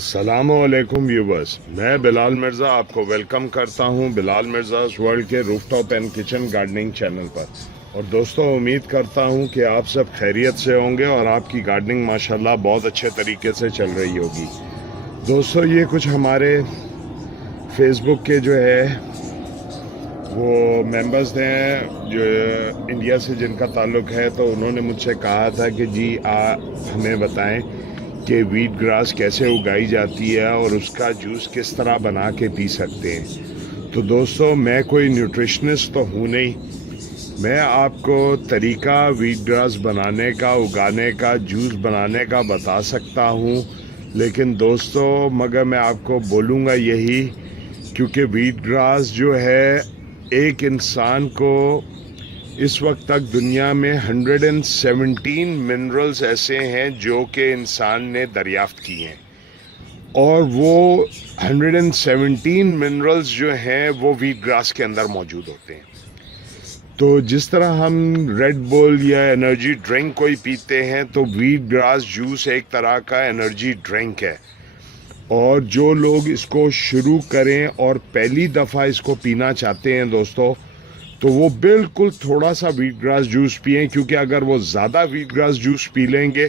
अस्सलामुअलैकुम व्यूवर्स, मैं बिलाल मिर्ज़ा आपको वेलकम करता हूं बिलाल मिर्ज़ास वर्ल्ड के rooftop and kitchen gardening channel पर। और दोस्तों, उम्मीद करता हूं कि आप सब खैरियत से होंगे और आपकी गार्डनिंग माशाल्लाह बहुत अच्छे तरीके से चल रही होगी। दोस्तों, ये कुछ हमारे फेसबुक के जो है वो मेंबर्स हैं जो इंडिया से जिनका ताल्लुक़ है, तो उन्होंने मुझसे कहा था कि जी हमें बताएं कि वीट ग्रास कैसे उगाई जाती है और उसका जूस किस तरह बना के पी सकते हैं। तो दोस्तों, मैं कोई न्यूट्रिशनिस्ट तो हूँ नहीं, मैं आपको तरीका वीट ग्रास बनाने का, उगाने का, जूस बनाने का बता सकता हूँ। लेकिन दोस्तों, मगर मैं आपको बोलूँगा यही, क्योंकि वीट ग्रास जो है एक इंसान को इस वक्त तक दुनिया में 117 मिनरल्स ऐसे हैं जो कि इंसान ने दरियाफ्त किए हैं, और वो 117 मिनरल्स जो हैं वो वीट ग्रास के अंदर मौजूद होते हैं। तो जिस तरह हम रेड बुल या एनर्जी ड्रिंक कोई पीते हैं, तो वीट ग्रास जूस एक तरह का एनर्जी ड्रिंक है। और जो लोग इसको शुरू करें और पहली दफ़ा इसको पीना चाहते हैं दोस्तों, तो वो बिल्कुल थोड़ा सा वीट ग्रास जूस पिएं, क्योंकि अगर वो ज़्यादा वीट ग्रास जूस पी लेंगे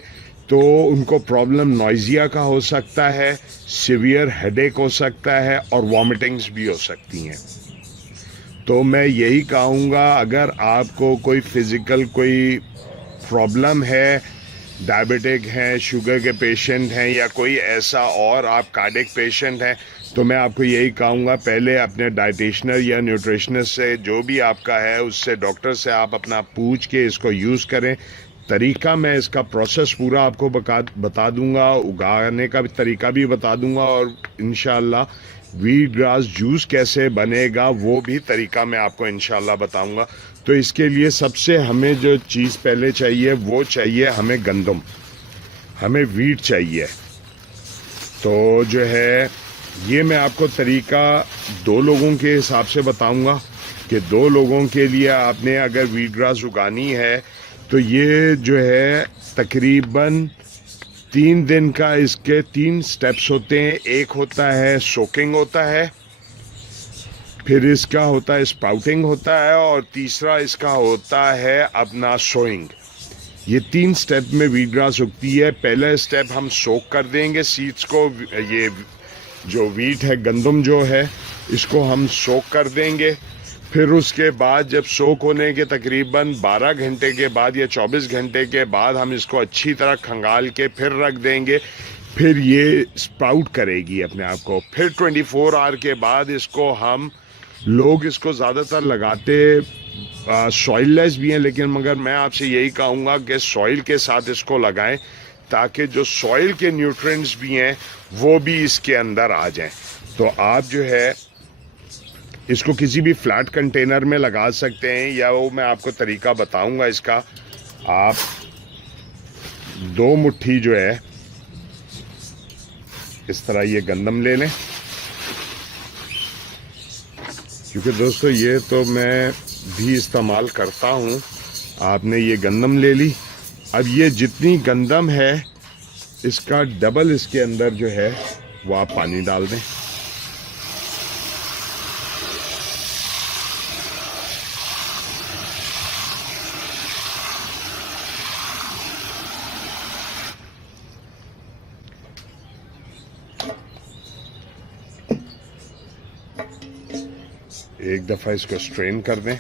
तो उनको प्रॉब्लम नॉइजिया का हो सकता है, सीवियर हेडेक हो सकता है और वॉमिटिंग्स भी हो सकती हैं। तो मैं यही कहूँगा, अगर आपको कोई फिज़िकल कोई प्रॉब्लम है, डायबिटिक हैं, शुगर के पेशेंट हैं, या कोई ऐसा और आप कार्डिक पेशेंट हैं, तो मैं आपको यही कहूँगा, पहले अपने डाइटिशनर या न्यूट्रिशनिस्ट से, जो भी आपका है उससे, डॉक्टर से आप अपना पूछ के इसको यूज़ करें। तरीका मैं इसका प्रोसेस पूरा आपको बता दूंगा, उगाने का भी तरीका भी बता दूंगा, और इंशाल्लाह वीट ग्रास जूस कैसे बनेगा वो भी तरीका मैं आपको इंशाल्लाह बताऊंगा। तो इसके लिए सबसे हमें जो चीज़ पहले चाहिए वो चाहिए हमें गंदम, हमें वीट चाहिए। तो जो है ये मैं आपको तरीका 2 लोगों के हिसाब से बताऊंगा कि 2 लोगों के लिए आपने अगर वीट ग्रास उगानी है तो ये जो है तकरीबन 3 दिन का, इसके 3 स्टेप्स होते हैं। एक होता है सोकिंग होता है, फिर इसका होता है स्प्राउटिंग होता है, और तीसरा इसका होता है अपना सोइंग। ये 3 स्टेप में वीट ग्रास उगती है। पहला स्टेप हम सोक कर देंगे सीड्स को, ये जो वीट है, गंदम जो है, इसको हम सोक कर देंगे। फिर उसके बाद जब सोक होने के तकरीबन 12 घंटे के बाद या 24 घंटे के बाद हम इसको अच्छी तरह खंगाल के फिर रख देंगे। फिर ये स्प्राउट करेगी अपने आप को। फिर 24 आवर के बाद इसको हम लोग इसको ज़्यादातर लगाते सॉइललेस भी हैं, लेकिन मगर मैं आपसे यही कहूँगा कि सॉइल के साथ इसको लगाएं, ताकि जो सॉइल के न्यूट्रिएंट्स भी हैं वो भी इसके अंदर आ जाएं। तो आप जो है इसको किसी भी फ्लैट कंटेनर में लगा सकते हैं, या वो मैं आपको तरीका बताऊंगा इसका। आप 2 मुट्ठी जो है इस तरह ये गंदम ले लें, क्योंकि दोस्तों ये तो मैं भी इस्तेमाल करता हूँ। आपने ये गंदम ले ली। अब ये जितनी गंदम है इसका डबल इसके अंदर जो है वो आप पानी डाल दें। एक दफ़ा इसको स्ट्रेन कर दें।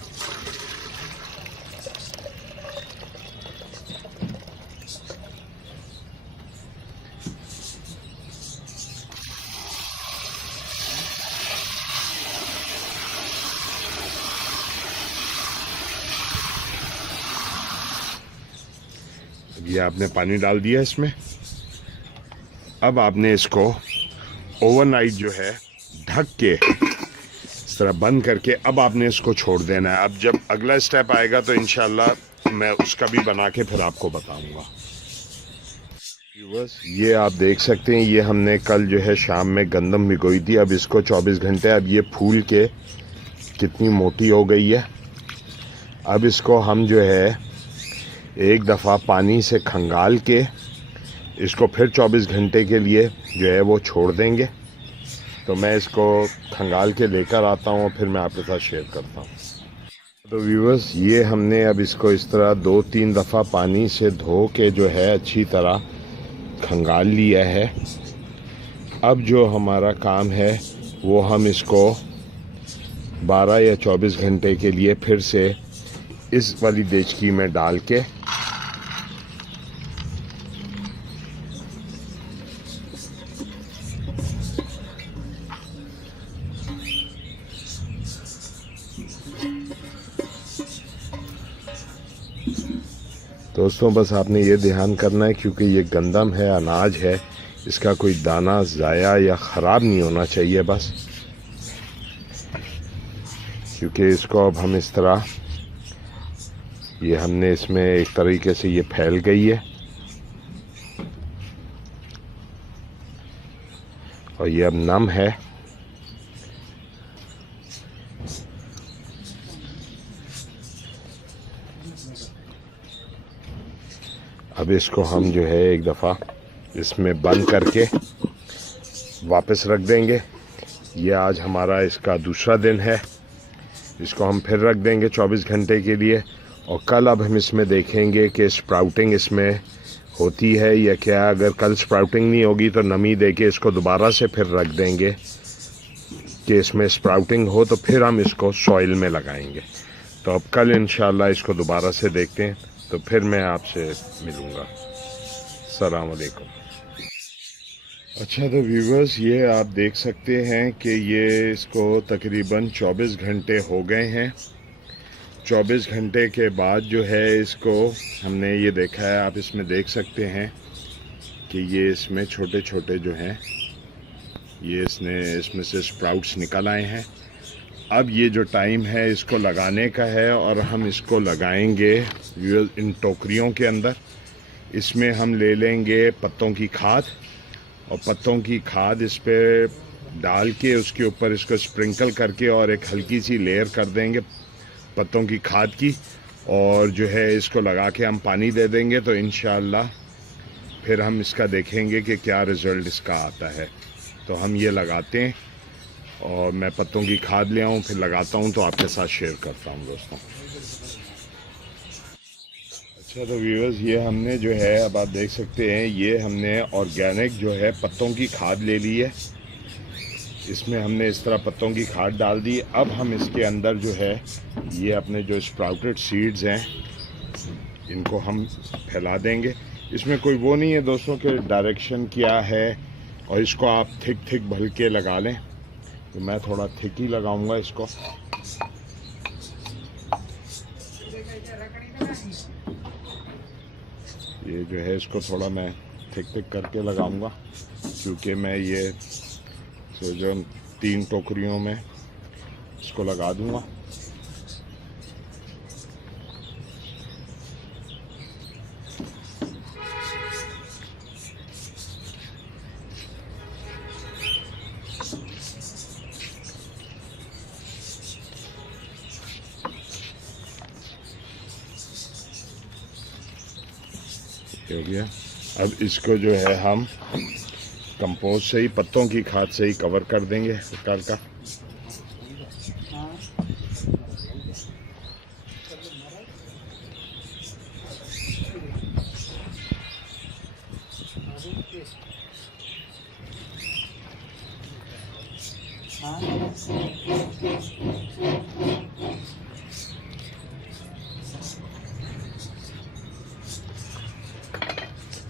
ये आपने पानी डाल दिया इसमें। अब आपने इसको ओवरनाइट जो है ढक के इस तरह बंद करके अब आपने इसको छोड़ देना है। अब जब अगला स्टेप आएगा तो इंशाल्लाह मैं उसका भी बना के फिर आपको बताऊंगा। व्यूअर्स, ये आप देख सकते हैं, ये हमने कल जो है शाम में गंदम भिगोई थी। अब इसको 24 घंटे, अब ये फूल के कितनी मोटी हो गई है। अब इसको हम जो है एक दफ़ा पानी से खंगाल के इसको फिर 24 घंटे के लिए जो है वो छोड़ देंगे। तो मैं इसको खंगाल के लेकर आता हूँ और फिर मैं आपके साथ शेयर करता हूँ। तो व्यूअर्स, ये हमने अब इसको इस तरह 2-3 दफ़ा पानी से धो के जो है अच्छी तरह खंगाल लिया है। अब जो हमारा काम है वो हम इसको 12 या 24 घंटे के लिए फिर से इस वाली देचकी में डाल के दोस्तों, बस आपने ये ध्यान करना है क्योंकि ये गंदम है, अनाज है, इसका कोई दाना ज़ाया या ख़राब नहीं होना चाहिए बस। क्योंकि इसको अब हम इस तरह ये हमने इसमें एक तरीके से ये फैल गई है और ये अब नम है। अब इसको हम जो है एक दफ़ा इसमें बंद करके वापस रख देंगे। ये आज हमारा इसका दूसरा दिन है। इसको हम फिर रख देंगे 24 घंटे के लिए और कल अब हम इसमें देखेंगे कि स्प्राउटिंग इसमें होती है या क्या। अगर कल स्प्राउटिंग नहीं होगी तो नमी दे के इसको दोबारा से फिर रख देंगे कि इसमें स्प्राउटिंग हो, तो फिर हम इसको सॉइल में लगाएंगे। तो अब कल इंशाल्लाह इसको दोबारा से देखते हैं, तो फिर मैं आपसे मिलूँगा। अस्सलाम वालेकुम। अच्छा, तो व्यूवर्स, ये आप देख सकते हैं कि ये इसको तकरीबन 24 घंटे हो गए हैं। 24 घंटे के बाद जो है इसको हमने ये देखा है, आप इसमें देख सकते हैं कि ये इसमें छोटे छोटे जो हैं ये इसमें से स्प्राउट्स निकल आए हैं। अब ये जो टाइम है इसको लगाने का है और हम इसको लगाएंगे इन टोकरियों के अंदर। इसमें हम ले लेंगे पत्तों की खाद और पत्तों की खाद इस पर डाल के उसके ऊपर इसको स्प्रिंकल करके और एक हल्की सी लेयर कर देंगे पत्तों की खाद की, और जो है इसको लगा के हम पानी दे देंगे। तो इंशाअल्लाह फिर हम इसका देखेंगे कि क्या रिज़ल्ट इसका आता है। तो हम ये लगाते हैं और मैं पत्तों की खाद ले आऊँ, फिर लगाता हूँ तो आपके साथ शेयर करता हूँ दोस्तों। अच्छा, तो व्यूअर्स, ये हमने जो है अब आप देख सकते हैं ये हमने ऑर्गेनिक जो है पत्तों की खाद ले ली है। इसमें हमने इस तरह पत्तों की खाद डाल दी। अब हम इसके अंदर जो है ये अपने जो स्प्राउटेड सीड्स हैं इनको हम फैला देंगे। इसमें कोई वो नहीं है दोस्तों कि डायरेक्शन क्या है, और इसको आप थिक भल के लगा लें। तो मैं थोड़ा थिक ही लगाऊंगा इसको। ये जो है इसको थोड़ा मैं थिक करके लगाऊंगा क्योंकि मैं ये जो 3 टोकरियों में इसको लगा दूंगा। हो गया। अब इसको जो है हम कंपोस्ट से ही पत्तों की खाद से ही कवर कर देंगे प्रकार का।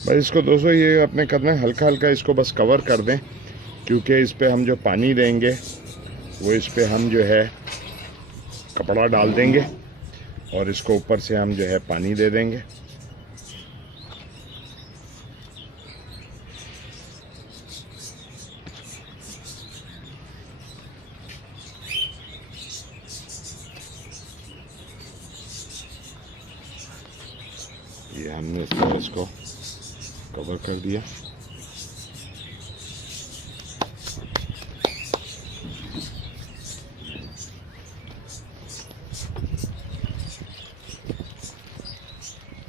भाई इसको दोस्तों ये अपने करना है हल्का हल्का इसको बस कवर कर दें, क्योंकि इस पे हम जो पानी देंगे वो इस पे हम जो है कपड़ा डाल देंगे और इसको ऊपर से हम जो है पानी दे देंगे। ये हमने इस तरह इसको कवर कर दिया।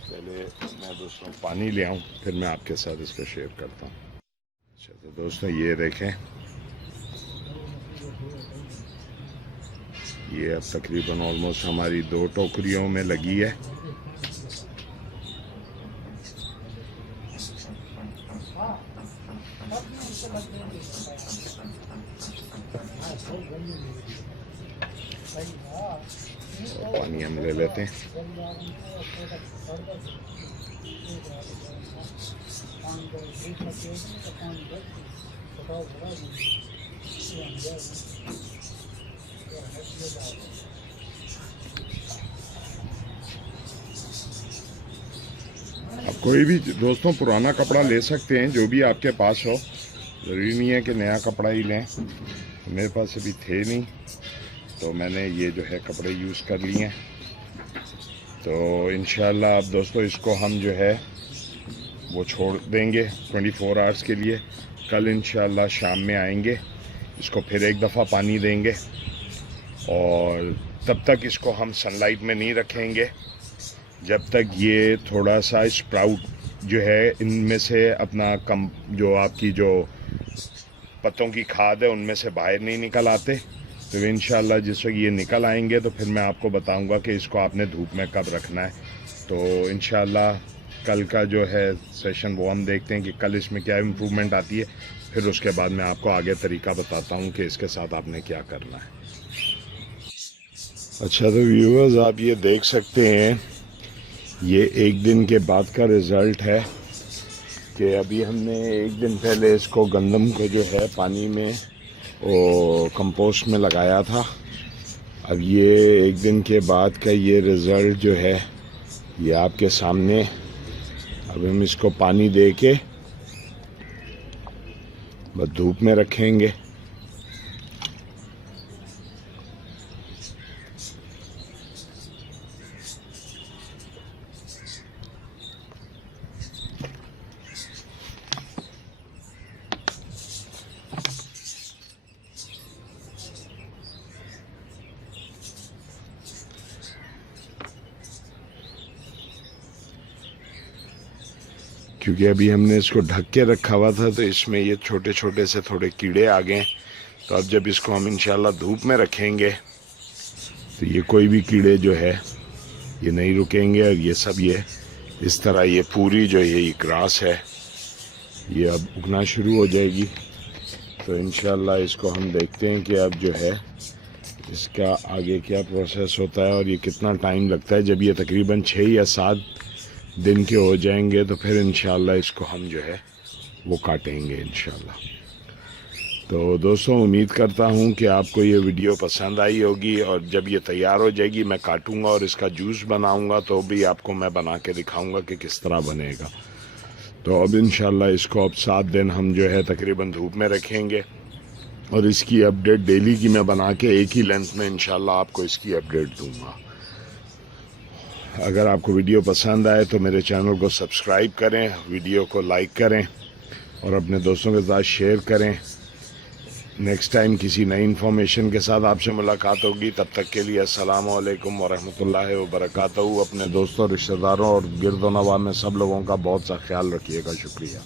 पहले मैं दोस्तों पानी ले आऊँ, फिर मैं आपके साथ इसको शेयर करता हूँ। अच्छा तो दोस्तों ये देखें, ये अब तकरीबन ऑलमोस्ट हमारी 2 टोकरियों में लगी है। और पानी हम ले लेते हैं। आप कोई भी दोस्तों पुराना कपड़ा ले सकते हैं, जो भी आपके पास हो, ज़रूरी नहीं है कि नया कपड़ा ही लें। मेरे पास अभी थे नहीं, तो मैंने ये जो है कपड़े यूज़ कर लिए हैं। तो इंशाल्लाह अब दोस्तों इसको हम जो है वो छोड़ देंगे 24 आवर्स के लिए। कल इंशाल्लाह शाम में आएंगे, इसको फिर एक दफ़ा पानी देंगे, और तब तक इसको हम सनलाइट में नहीं रखेंगे जब तक ये थोड़ा सा स्प्राउट जो है इनमें से अपना कम, जो आपकी जो पत्तों की खाद है उनमें से बाहर नहीं निकल आते। तो इंशाल्लाह जिस वक्त ये निकल आएंगे तो फिर मैं आपको बताऊंगा कि इसको आपने धूप में कब रखना है। तो इंशाल्लाह कल का जो है सेशन वो हम देखते हैं कि कल इसमें क्या इम्प्रूवमेंट आती है, फिर उसके बाद मैं आपको आगे तरीका बताता हूँ कि इसके साथ आपने क्या करना है। अच्छा तो व्यूअर्स आप ये देख सकते हैं, ये एक दिन के बाद का रिज़ल्ट है कि अभी हमने एक दिन पहले इसको गंदम को जो है पानी में और कंपोस्ट में लगाया था। अब ये एक दिन के बाद का ये रिज़ल्ट जो है ये आपके सामने। अब हम इसको पानी दे के बस धूप में रखेंगे। क्योंकि अभी हमने इसको ढक के रखा हुआ था तो इसमें ये छोटे छोटे से थोड़े कीड़े आ गए। तो अब जब इसको हम इंशाल्लाह धूप में रखेंगे तो ये कोई भी कीड़े जो है ये नहीं रुकेंगे, और ये सब ये इस तरह ये पूरी जो ये ग्रास है ये अब उगना शुरू हो जाएगी। तो इंशाल्लाह इसको हम देखते हैं कि अब जो है इसका आगे क्या प्रोसेस होता है और ये कितना टाइम लगता है। जब ये तकरीबन 6 या 7 दिन के हो जाएंगे तो फिर इंशाल्लाह इसको हम जो है वो काटेंगे इंशाल्लाह। तो दोस्तों उम्मीद करता हूँ कि आपको ये वीडियो पसंद आई होगी, और जब ये तैयार हो जाएगी मैं काटूँगा और इसका जूस बनाऊँगा तो भी आपको मैं बना के दिखाऊँगा कि किस तरह बनेगा। तो अब इंशाल्लाह इसको अब 7 दिन हम जो है तकरीबन धूप में रखेंगे, और इसकी अपडेट डेली की मैं बना के एक ही लेंथ में इंशाल्लाह आपको इसकी अपडेट दूँगा। अगर आपको वीडियो पसंद आए तो मेरे चैनल को सब्सक्राइब करें, वीडियो को लाइक करें और अपने दोस्तों के साथ शेयर करें। नेक्स्ट टाइम किसी नई इन्फॉर्मेशन के साथ आपसे मुलाकात होगी, तब तक के लिए अस्सलाम वालेकुम वरहमतुल्लाहि वबरकातुहू। अपने दोस्तों, रिश्तेदारों और गिरदो नवाह में सब लोगों का बहुत सा ख्याल रखिएगा। शुक्रिया।